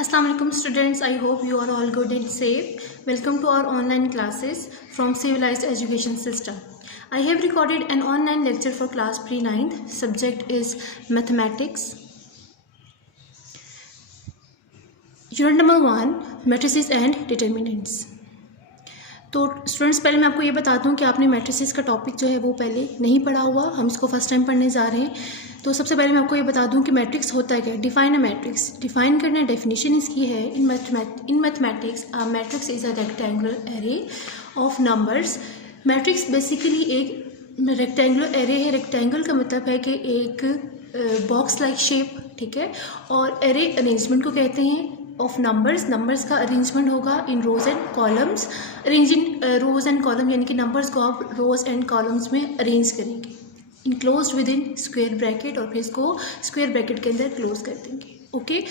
Assalamualaikum students, I hope you are all good and safe. Welcome to our online classes from Civilized Education System. I have recorded an online lecture for class pre-9th. Subject is mathematics. Unit number 1, matrices and determinants. तो students पहले मैं आपको ये बताता हूँ कि आपने matrices का टॉपिक जो है वो पहले नहीं पढ़ा हुआ, हम इसको फर्स्ट टाइम पढ़ने जा रहे हैं। तो सबसे पहले मैं आपको ये बता दूँ कि मैट्रिक्स होता है क्या। डिफाइन अ मैट्रिक्स, डिफाइन करना डेफिनेशन इसकी है। In mathematics a matrix is a rectangular array of numbers. Matrix basically एक रेक्टेंगुलर एरे है। रेक्टेंगल का मतलब है कि एक बॉक्स लाइक शेप, ठीक है। और एरे अरेंजमेंट को कहते हैं ऑफ नंबर्स का अरेंजमेंट होगा in rows and columns. Arrange in rows and column यानी कि नंबर्स को आप रोज एंड कॉलम्स में अरेंज करेंगे enclose within square bracket, और फिर इसको स्क्वायर ब्रैकेट के अंदर क्लोज कर देंगे। ओके,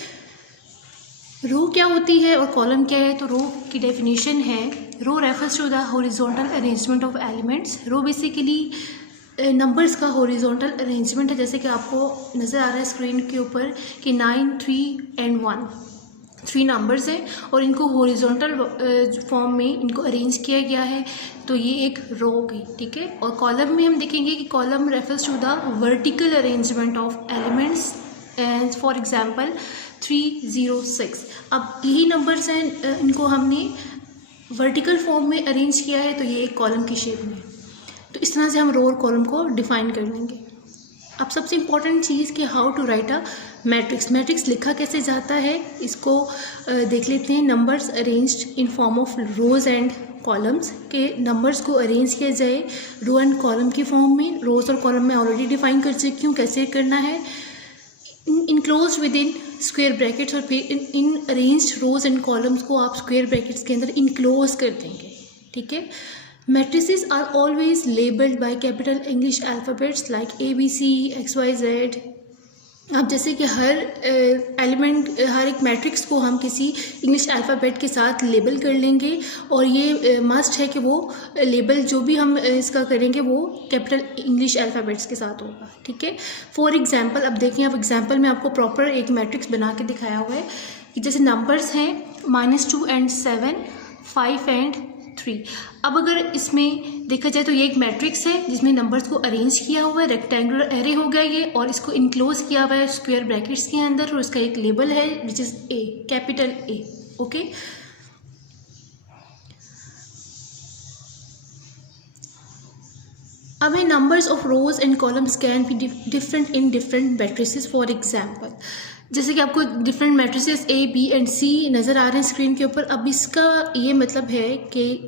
रो क्या होती है और कॉलम क्या है। तो रो की डेफिनेशन है, row refers to the horizontal arrangement of elements. Row basically numbers का हॉरिजॉन्टल अरेंजमेंट है, जैसे कि आपको नज़र आ रहा है स्क्रीन के ऊपर कि 9, 3 and 1 3 नंबर्स हैं और इनको हॉरिजॉन्टल फॉर्म में इनको अरेंज किया गया है। तो ये एक रो हो गई, ठीक है। और कॉलम में हम देखेंगे कि column refers to the vertical arrangement of elements, and for example 3, 0, 6। अब यही नंबर्स हैं, इनको हमने वर्टिकल फॉर्म में अरेंज किया है, तो ये एक कॉलम की शेप में। तो इस तरह से हम रो और कॉलम को डिफाइन कर लेंगे। अब सबसे इम्पॉर्टेंट चीज़ कि how to write a matrix. Matrix लिखा कैसे जाता है इसको देख लेते हैं। Numbers arranged in form of rows and columns, के नंबर्स को अरेंज किया जाए रो एंड कॉलम की फॉर्म में। रोज और कॉलम में ऑलरेडी डिफाइन कर चुकी हूँ कैसे करना है। Enclose within square brackets, और फिर इन अरेंज्ड रोज एंड कॉलम्स को आप स्क्वायर ब्रैकेट्स के अंदर इनक्लोज कर देंगे, ठीक है। Matrices are always labeled by capital English alphabets like A, B, C, X, Y, Z। अब जैसे कि हर एलिमेंट, हर एक मैट्रिक्स को हम किसी इंग्लिश अल्फ़ाबेट के साथ लेबल कर लेंगे, और ये मस्ट है कि वो लेबल जो भी हम इसका करेंगे वो कैपिटल इंग्लिश अल्फ़ाबेट्स के साथ होगा, ठीक है। फॉर एग्जांपल, अब देखिए, अब एग्जांपल में आपको प्रॉपर एक मैट्रिक्स बना के दिखाया हुआ है कि जैसे नंबर्स हैं -2 and 7, 5 and 3। अब अगर इसमें देखा जाए तो ये एक मैट्रिक्स है जिसमें नंबर्स को अरेंज किया हुआ है, रेक्टेंगुलर एरे हो गया ये, और इसको इनक्लोज किया हुआ है स्क्वायर ब्रैकेट्स के अंदर, और इसका एक लेबल है which is a, capital A. Okay, अब है numbers of rows and columns can be different in different matrices. For example, जैसे कि आपको different matrices A, B and C नज़र आ रहे हैं स्क्रीन के ऊपर। अब इसका ये मतलब है कि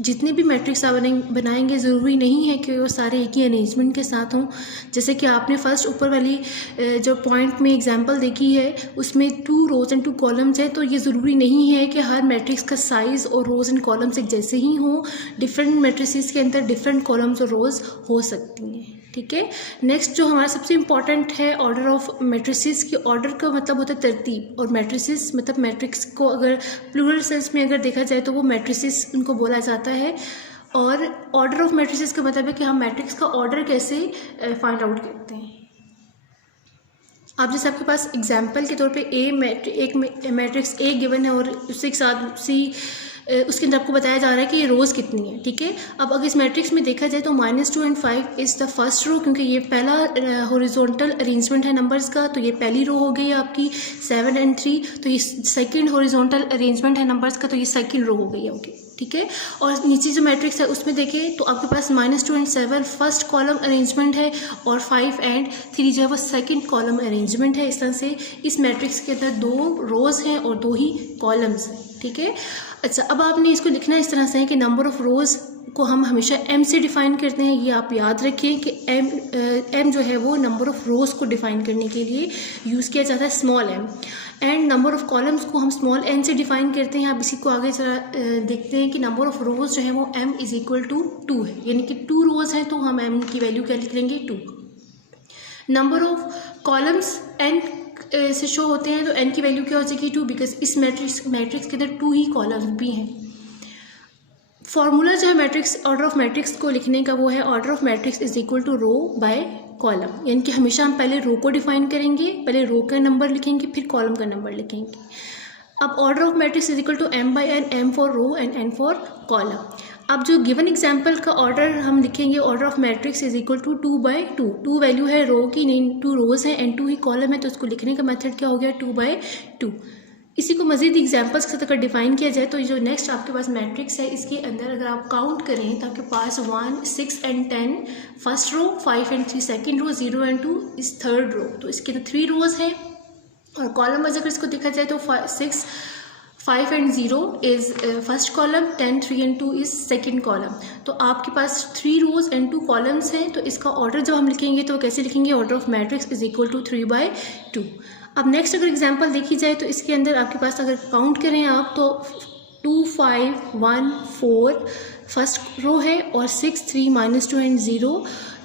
जितने भी मैट्रिक्स आप बनाएंगे ज़रूरी नहीं है कि वो सारे एक ही अरेंजमेंट के साथ हों। जैसे कि आपने फर्स्ट ऊपर वाली जो पॉइंट में एग्जांपल देखी है उसमें 2 रोज एंड 2 कॉलम्स है, तो ये ज़रूरी नहीं है कि हर मैट्रिक्स का साइज़ और रोज़ एंड कॉलम्स एक जैसे ही हों। डिफरेंट मैट्रिसेस के अंदर डिफरेंट कॉलम्स और रोज़ हो सकती हैं, ठीक है। नेक्स्ट जो हमारा सबसे इम्पॉर्टेंट है ऑर्डर ऑफ मैट्रिसेस की। ऑर्डर का मतलब होता है तरतीब, और मैट्रिसेस मतलब मैट्रिक्स को अगर प्लूरल सेंस में अगर देखा जाए तो वो मैट्रिसेस उनको बोला जाता है। और ऑर्डर ऑफ मैट्रिसेस का मतलब है कि हम मैट्रिक्स का ऑर्डर कैसे फाइंड आउट करते हैं। आप जैसे आपके पास एग्जाम्पल के तौर पे एक मैट्रिक्स ए गिवन है और उससे एक साथ उसके अंदर आपको बताया जा रहा है कि ये रोज़ कितनी है, ठीक है। अब अगर इस मैट्रिक्स में देखा जाए तो -2 and 5 is the first row, क्योंकि ये पहला हॉरिजॉन्टल अरेंजमेंट है नंबर्स का, तो ये पहली रो हो गई आपकी। 7 and 3, तो ये सेकंड हॉरिजॉन्टल अरेंजमेंट है नंबर्स का, तो ये सेकंड रो हो गई है, ओके, ठीक है। और नीचे जो मैट्रिक्स है उसमें देखें तो आपके पास -2 and 7 फर्स्ट कॉलम अरेंजमेंट है, और 5 and 3 जो है वो सेकंड कॉलम अरेंजमेंट है। इस तरह से इस मैट्रिक्स के अंदर 2 रोज़ हैं और 2 ही कॉलम्स हैं, ठीक है। अच्छा, अब आपने इसको लिखना इस तरह से है कि नंबर ऑफ़ रोज़ को हम हमेशा m से डिफ़ाइन करते हैं। ये आप याद रखें कि m जो है वो नंबर ऑफ़ रोज़ को डिफ़ाइन करने के लिए यूज़ किया जाता है, small m। And number of columns को हम स्मॉल n से डिफ़ाइन करते हैं। आप इसी को आगे जरा देखते हैं कि नंबर ऑफ़ रोज़ जो है वो m = 2 है, यानी कि 2 रोज़ हैं तो हम m की वैल्यू क्या लिख लेंगे, 2। नंबर ऑफ़ कॉलम्स n से शो होते हैं तो n की वैल्यू क्या हो जाएगी, 2, बिकॉज इस मैट्रिक्स के अंदर 2 ही कॉलम्स भी हैं। फॉर्मूला जो है मैट्रिक्स, ऑर्डर ऑफ मैट्रिक्स को लिखने का, वो है order of matrix = row by column, यानी कि हमेशा हम पहले रो को डिफाइन करेंगे, पहले रो का नंबर लिखेंगे फिर कॉलम का नंबर लिखेंगे। अब order of matrix is equal to m/n, m for row and n for column. अब जो गिवन एग्जाम्पल का ऑर्डर हम लिखेंगे, order of matrix is equal to 2/2। 2 value है रो की, नहीं 2 रोज हैं एंड 2 ही कॉलम है, तो उसको लिखने का मेथड क्या हो गया 2/2। इसी को मजीद एग्जाम्पल्स के साथ अगर डिफाइन किया जाए तो जो नेक्स्ट आपके पास मैट्रिक्स है इसके अंदर अगर आप काउंट करें तो आपके पास 1, 6 and 10 first row, 5 and 3 second row, 0 and 2 इस थर्ड रो, तो इसके अंदर 3 रोज हैं। और कॉलम वाइज अगर इसको देखा जाए तो 6, 5 and 0 is first column, 10, 3 and 2 is second column. तो आपके पास 3 रोज एंड 2 कॉलम्स हैं, तो इसका ऑर्डर जब हम लिखेंगे तो कैसे लिखेंगे, order of matrix is equal to 3/2। अब नेक्स्ट अगर एग्जांपल देखी जाए तो इसके अंदर आपके पास अगर काउंट करें आप तो 2, 5, 1, 4 फर्स्ट रो है और 6, 3, -2 एंड 0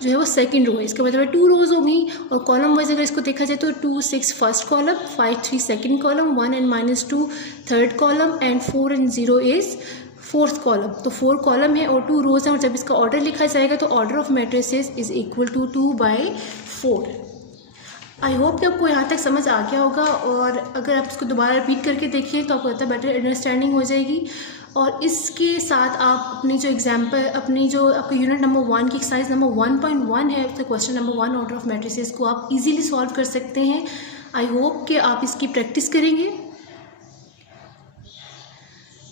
जो है वो सेकंड रो है। इसका मतलब 2 रोज होगी। और कॉलम वाइज अगर इसको देखा जाए तो 2, 6 first column, 5, 3 second column, 1 and -2 third column and 4 and 0 is fourth column. तो 4 कॉलम है और 2 रोज हैं, और जब इसका ऑर्डर लिखा जाएगा तो order of matrices is equal to 2/4। I hope कि आपको यहाँ तक समझ आ गया होगा, और अगर आप इसको दोबारा रिपीट करके देखिए तो आपको ज़्यादा बेटर अंडरस्टैंडिंग हो जाएगी। और इसके साथ आप अपनी जो एग्जाम्पल, अपनी जो आपका यूनिट नंबर 1 की एक्सरसाइज नंबर 1.1 है, उससे question number 1 order of matrices को आप इजीली सॉल्व कर सकते हैं। आई होप कि आप इसकी प्रैक्टिस करेंगे।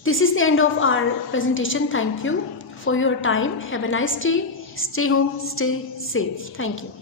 This is the end of our presentation. Thank you for your time. Have a nice day. Stay home, stay safe. Thank you.